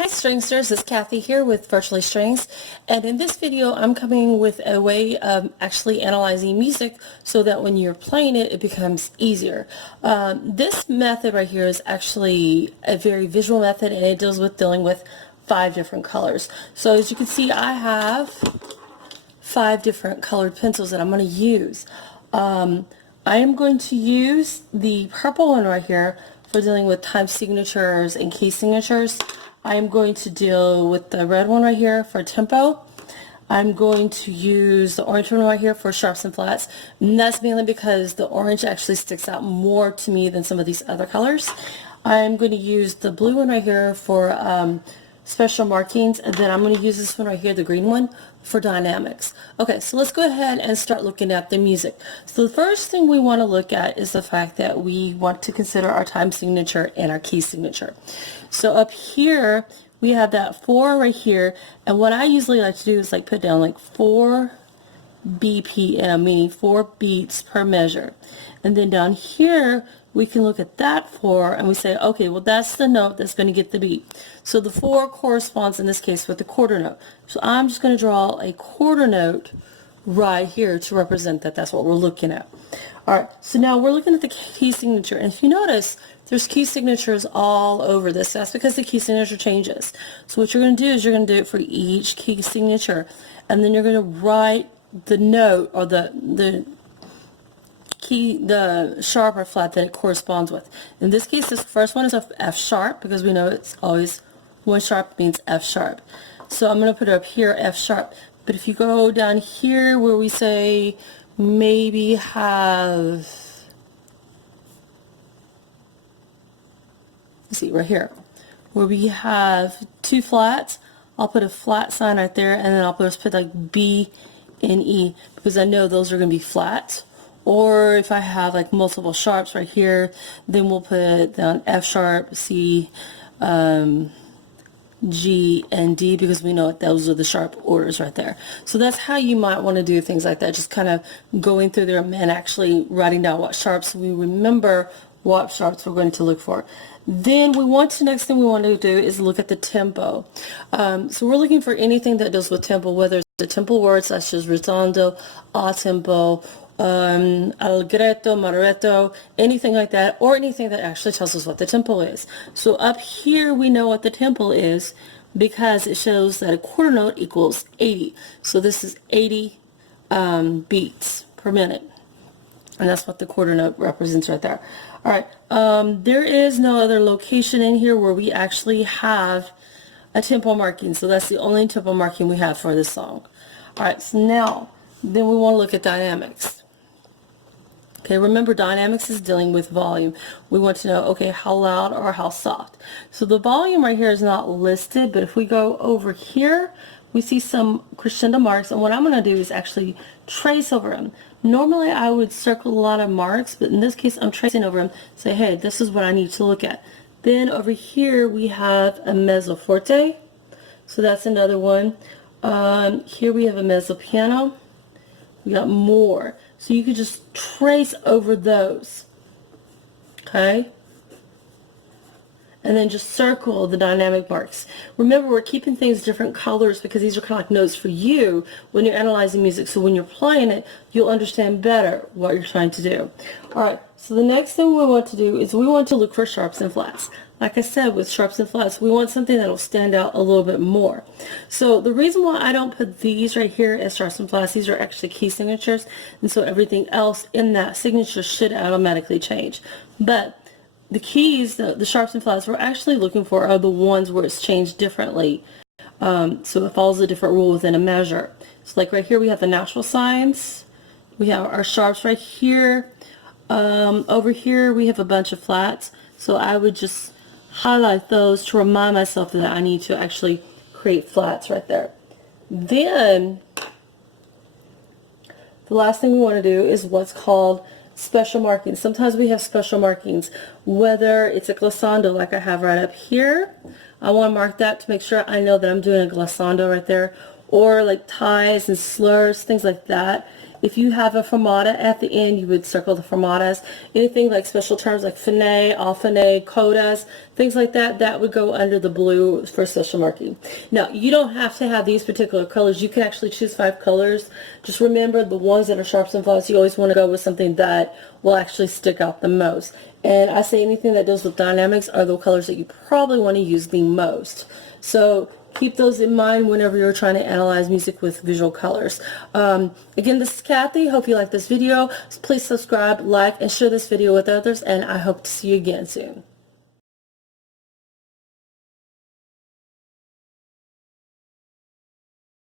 Hi Stringsters, it's Kathy here with Virtually Strings, and in this video I'm coming with a way of actually analyzing music so that when you're playing it, it becomes easier. This method right here is actually a very visual method, and it deals with dealing with 5 different colors. So as you can see, I have 5 different colored pencils that I'm going to use. I am going to use the purple one right here for dealing with time signatures and key signatures. I am going to deal with the red one right here for tempo. I'm going to use the orange one right here for sharps and flats, and that's mainly because the orange actually sticks out more to me than some of these other colors. I'm going to use the blue one right here for special markings, and then I'm going to use this one right here, the green one, for dynamics. Okay, so let's go ahead and start looking at the music. So the first thing we want to look at is the fact that we want to consider our time signature and our key signature. So up here we have that 4 right here, and what I usually like to do is like put down like 4 BPM, meaning 4 beats per measure. And then down here we can look at that 4 and we say, okay, well that's the note that's going to get the beat. So the 4 corresponds in this case with the quarter note. So I'm just going to draw a quarter note right here to represent that. That's what we're looking at. Alright, so now we're looking at the key signature, and if you notice, there's key signatures all over this. That's because the key signature changes. So what you're going to do is you're going to do it for each key signature, and then you're going to write the note or the key, the sharp or flat that it corresponds with. In this case, this first one is a F sharp, because we know it's always one sharp means F sharp. So I'm going to put it up here, F sharp. But if you go down here where we say maybe have, let's see, right here, where we have 2 flats, I'll put a flat sign right there, and then I'll just put like B and E, because I know those are going to be flat. Or if I have like multiple sharps right here, then we'll put down F sharp, C, G, and D, because we know those are the sharp orders right there. So that's how you might want to do things like that, just kind of going through there and actually writing down what sharps we remember, what sharps we're going to look for. Then next thing we want to do is look at the tempo. So we're looking for anything that deals with tempo, whether it's the tempo words such as ritornello, a tempo, allegretto, moretto, anything like that, or anything that actually tells us what the tempo is. So up here we know what the tempo is because it shows that a quarter note equals 80. So this is 80 beats per minute, and that's what the quarter note represents right there. Alright, there is no other location in here where we actually have a tempo marking, so that's the only tempo marking we have for this song. Alright, so now then we want to look at dynamics. Okay, remember, dynamics is dealing with volume. We want to know, okay, how loud or how soft. So the volume right here is not listed, but if we go over here, we see some crescendo marks, and what I'm going to do is actually trace over them. Normally I would circle a lot of marks, but in this case I'm tracing over them, say, hey, this is what I need to look at. Then over here we have a mezzo forte, so that's another one. Here we have a mezzo piano. We got more. So you could just trace over those, okay? And then just circle the dynamic marks. Remember, we're keeping things different colors because these are kind of like notes for you when you're analyzing music. So when you're playing it, you'll understand better what you're trying to do. Alright, so the next thing we want to do is we want to look for sharps and flats. Like I said, with sharps and flats, we want something that will stand out a little bit more. So the reason why I don't put these right here as sharps and flats, these are actually key signatures, and so everything else in that signature should automatically change. But the keys, the sharps and flats we're actually looking for are the ones where it's changed differently. So it follows a different rule within a measure. So like right here we have the natural signs. We have our sharps right here. Over here we have a bunch of flats. So I would just highlight those to remind myself that I need to actually create flats right there. Then the last thing we want to do is what's called special markings. Sometimes we have special markings, whether it's a glissando like I have right up here. I want to mark that to make sure I know that I'm doing a glissando right there, or like ties and slurs, things like that. If you have a fermata at the end, you would circle the fermatas. Anything like special terms like finale, alfinale, codas, things like that, that would go under the blue for special marking. Now, you don't have to have these particular colors. You can actually choose 5 colors. Just remember, the ones that are sharps and flats, you always want to go with something that will actually stick out the most. And I say anything that deals with dynamics are the colors that you probably want to use the most. So keep those in mind whenever you're trying to analyze music with visual colors. Again, this is Kathy. Hope you like this video. Please subscribe, like, and share this video with others, and I hope to see you again soon.